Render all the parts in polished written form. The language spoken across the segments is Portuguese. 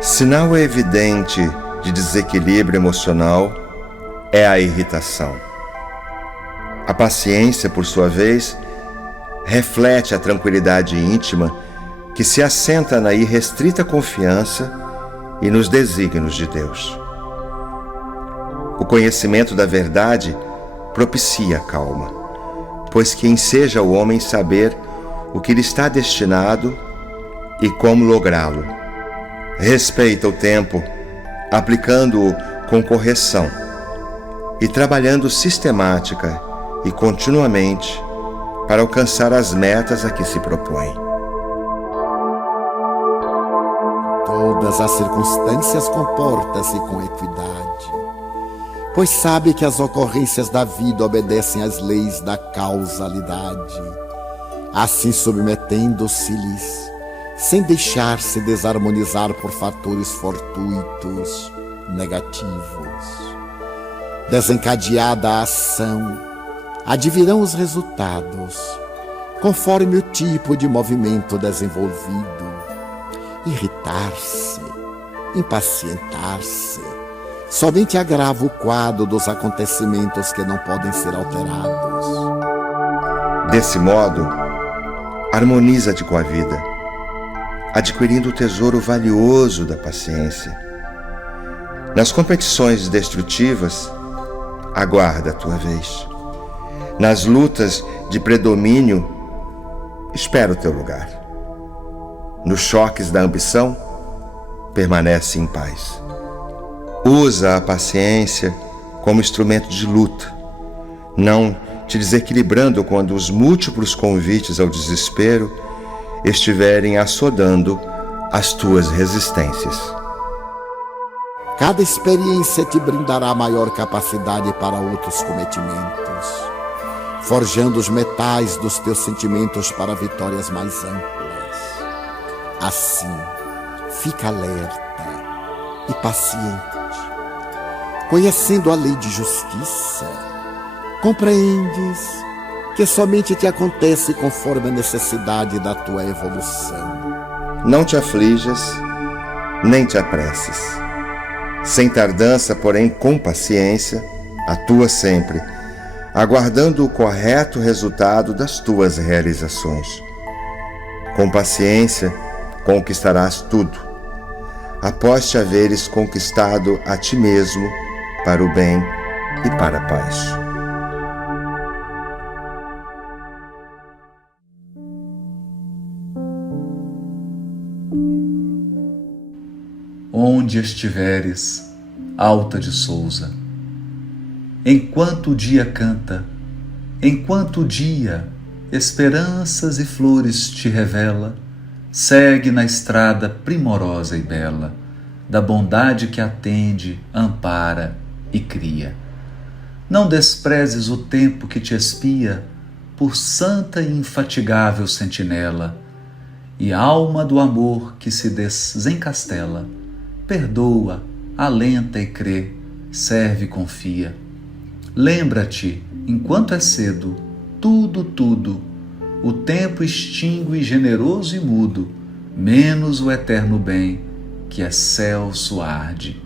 Sinal evidente de desequilíbrio emocional é a irritação. A paciência, por sua vez, reflete a tranquilidade íntima que se assenta na irrestrita confiança e nos desígnios de Deus. O conhecimento da verdade propicia a calma, pois que enseja o homem saber o que lhe está destinado e como lográ-lo. Respeita o tempo, aplicando-o com correção e trabalhando sistemática e continuamente para alcançar as metas a que se propõe. Todas as circunstâncias comporta-se com equidade, pois sabe que as ocorrências da vida obedecem às leis da causalidade, assim submetendo-se-lhes, sem deixar-se desarmonizar por fatores fortuitos, negativos. Desencadeada a ação, advirão os resultados, conforme o tipo de movimento desenvolvido. Irritar-se, impacientar-se, somente agrava o quadro dos acontecimentos que não podem ser alterados. Desse modo, harmoniza-te com a vida, adquirindo o tesouro valioso da paciência. Nas competições destrutivas, aguarda a tua vez. Nas lutas de predomínio, espera o teu lugar. Nos choques da ambição, permanece em paz. Usa a paciência como instrumento de luta, não te desequilibrando quando os múltiplos convites ao desespero estiverem assodando as tuas resistências. Cada experiência te brindará maior capacidade para outros cometimentos, forjando os metais dos teus sentimentos para vitórias mais amplas. Assim, fica alerta e paciente. Conhecendo a lei de justiça, compreendes que somente te acontece conforme a necessidade da tua evolução. Não te aflijas, nem te apresses. Sem tardança, porém com paciência, atua sempre, aguardando o correto resultado das tuas realizações. Com paciência, conquistarás tudo, após te haveres conquistado a ti mesmo para o bem e para a paz. Onde estiveres, Alta de Souza, enquanto o dia canta, enquanto o dia esperanças e flores te revela, segue na estrada primorosa e bela, da bondade que atende, ampara e cria. Não desprezes o tempo que te espia, por santa e infatigável sentinela, e alma do amor que se desencastela, perdoa, alenta e crê, serve e confia. Lembra-te, enquanto é cedo, tudo, o tempo extingue generoso e mudo, menos o eterno bem, que excelso arde.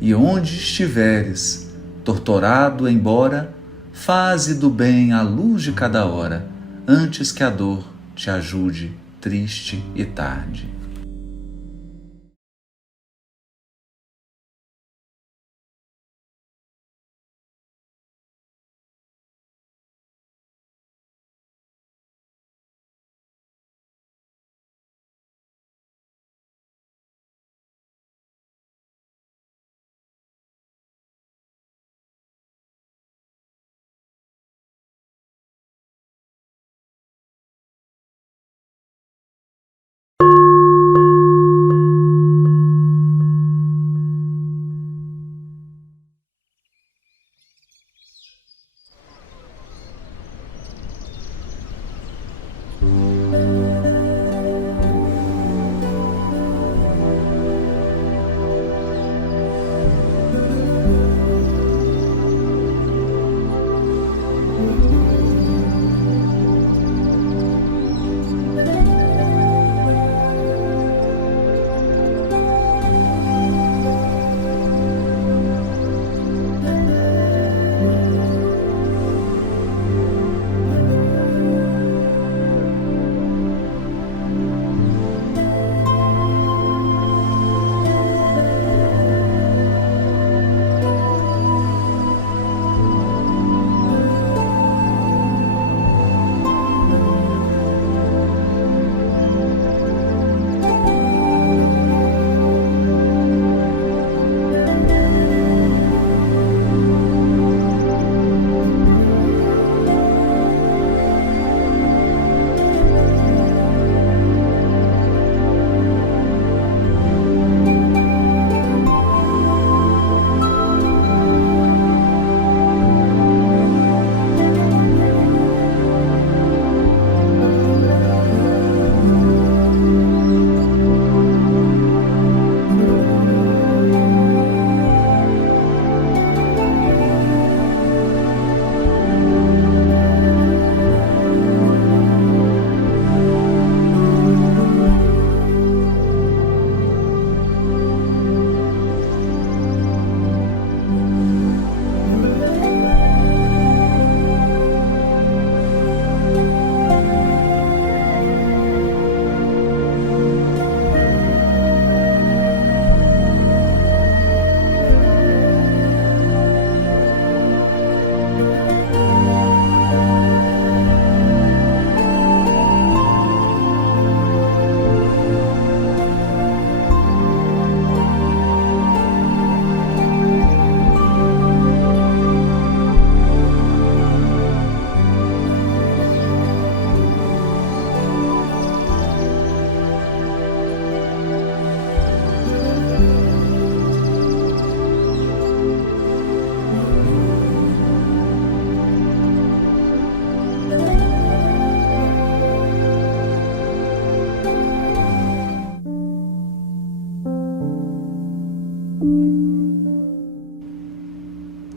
E onde estiveres, torturado embora, faze do bem a luz de cada hora, antes que a dor te ajude, triste e tarde.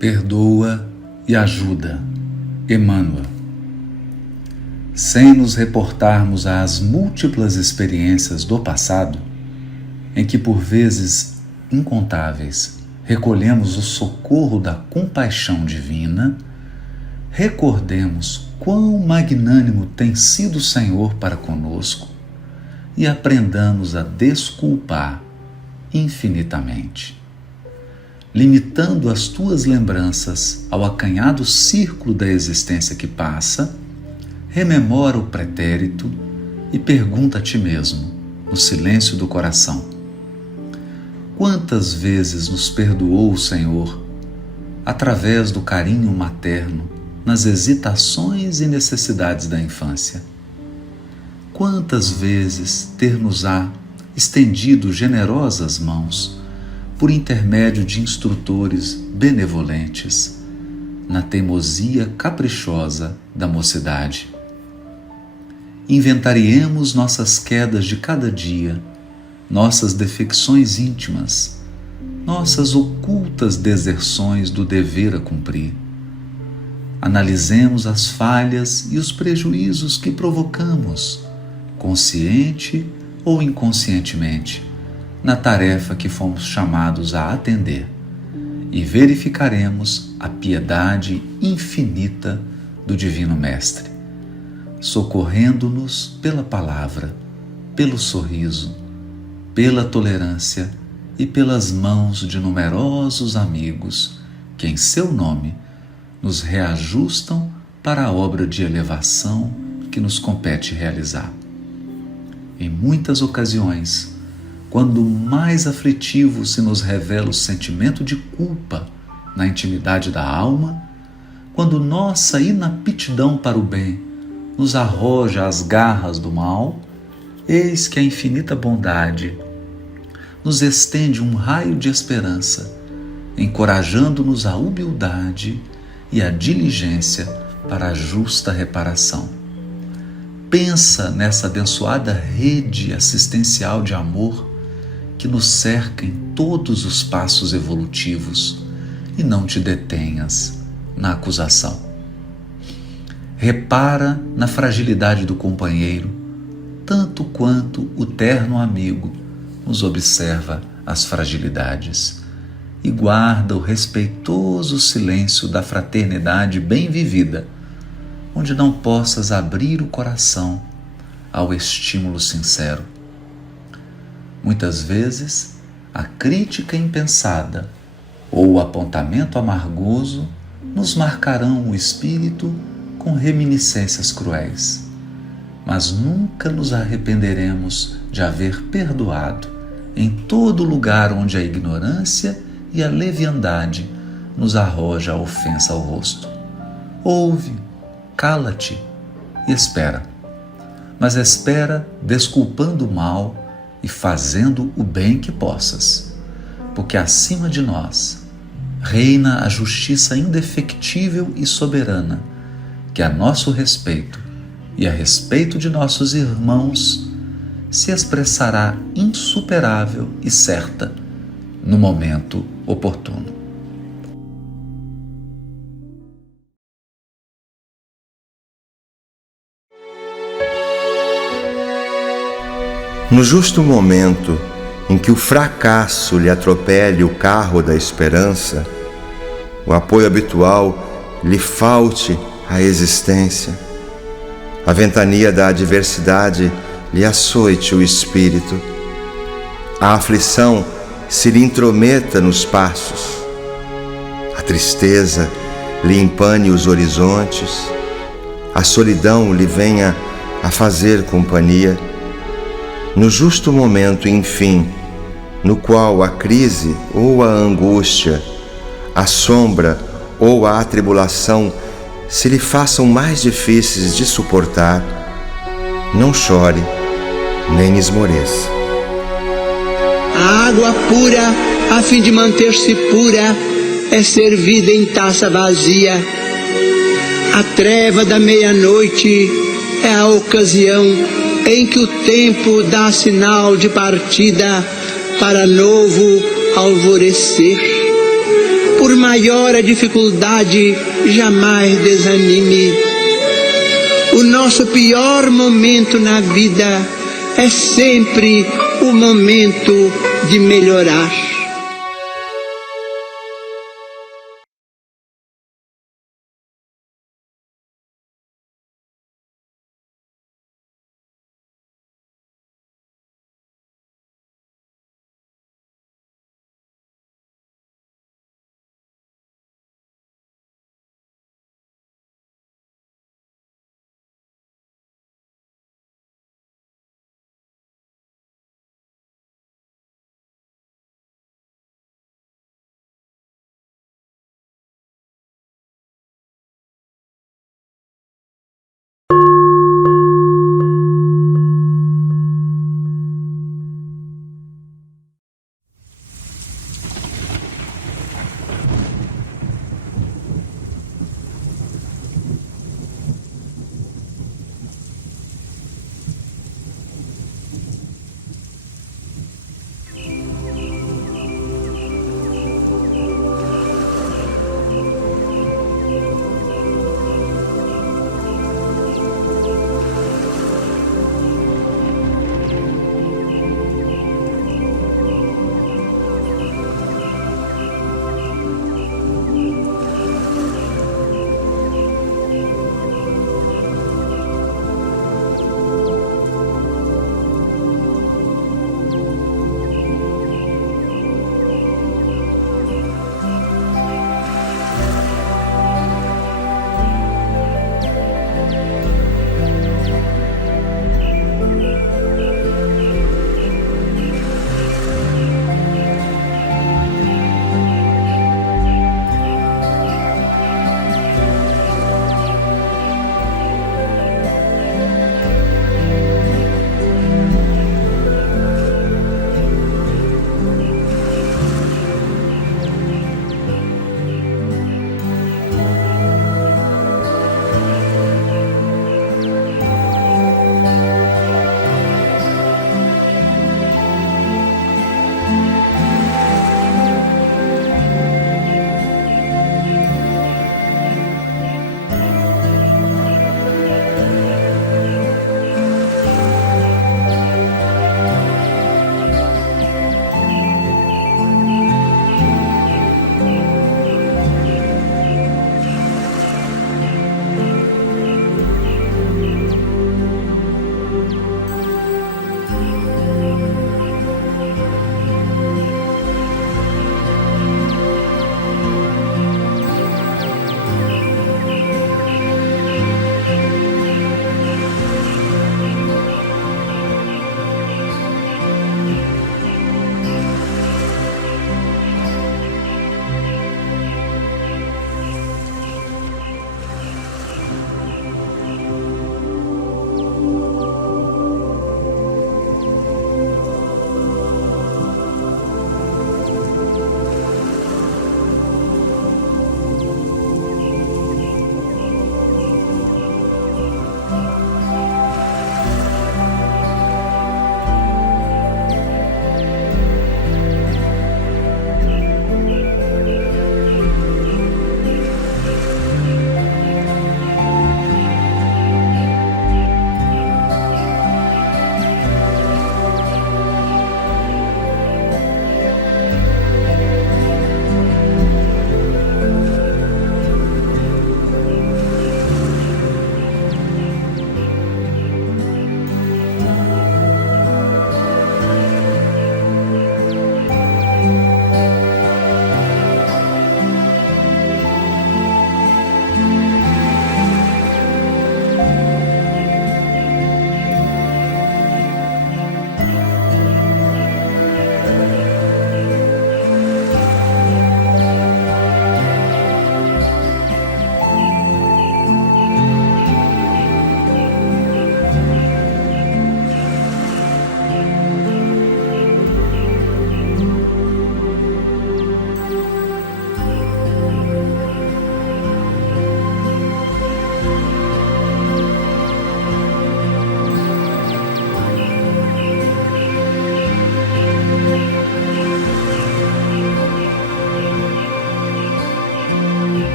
perdoa e ajuda. Emmanuel. Sem nos reportarmos às múltiplas experiências do passado, em que por vezes incontáveis recolhemos o socorro da compaixão divina, recordemos quão magnânimo tem sido o Senhor para conosco e aprendamos a desculpar infinitamente. Limitando as tuas lembranças ao acanhado círculo da existência que passa, rememora o pretérito e pergunta a ti mesmo, no silêncio do coração: quantas vezes nos perdoou o Senhor, através do carinho materno, nas hesitações e necessidades da infância? Quantas vezes ter-nos-á estendido generosas mãos, por intermédio de instrutores benevolentes, na teimosia caprichosa da mocidade? Inventariemos nossas quedas de cada dia, nossas defecções íntimas, nossas ocultas deserções do dever a cumprir. Analisemos as falhas e os prejuízos que provocamos, consciente ou inconscientemente, na tarefa que fomos chamados a atender, e verificaremos a piedade infinita do Divino Mestre, socorrendo-nos pela palavra, pelo sorriso, pela tolerância e pelas mãos de numerosos amigos que, em seu nome, nos reajustam para a obra de elevação que nos compete realizar. Em muitas ocasiões, quando mais aflitivo se nos revela o sentimento de culpa na intimidade da alma, quando nossa inaptidão para o bem nos arroja às garras do mal, eis que a infinita bondade nos estende um raio de esperança, encorajando-nos à humildade e à diligência para a justa reparação. Pensa nessa abençoada rede assistencial de amor que nos cerca em todos os passos evolutivos e não te detenhas na acusação. Repara na fragilidade do companheiro, tanto quanto o terno amigo nos observa as fragilidades, e guarda o respeitoso silêncio da fraternidade bem vivida, onde não possas abrir o coração ao estímulo sincero. Muitas vezes, a crítica impensada ou o apontamento amargoso nos marcarão o espírito com reminiscências cruéis, mas nunca nos arrependeremos de haver perdoado em todo lugar onde a ignorância e a leviandade nos arroja a ofensa ao rosto. Ouve, cala-te e espera, mas espera desculpando o mal e fazendo o bem que possas, porque acima de nós reina a justiça indefectível e soberana, que a nosso respeito e a respeito de nossos irmãos se expressará insuperável e certa no momento oportuno. No justo momento em que o fracasso lhe atropele o carro da esperança, o apoio habitual lhe falte à existência, a ventania da adversidade lhe açoite o espírito, a aflição se lhe intrometa nos passos, a tristeza lhe empane os horizontes, a solidão lhe venha a fazer companhia. No justo momento, enfim, no qual a crise ou a angústia, a sombra ou a atribulação se lhe façam mais difíceis de suportar, não chore nem esmoreça. A água pura, a fim de manter-se pura, é servida em taça vazia. A treva da meia-noite é a ocasião em que o tempo dá sinal de partida para novo alvorecer. Por Por maior a dificuldade, jamais desanime. O nosso pior momento na vida é sempre o momento de melhorar.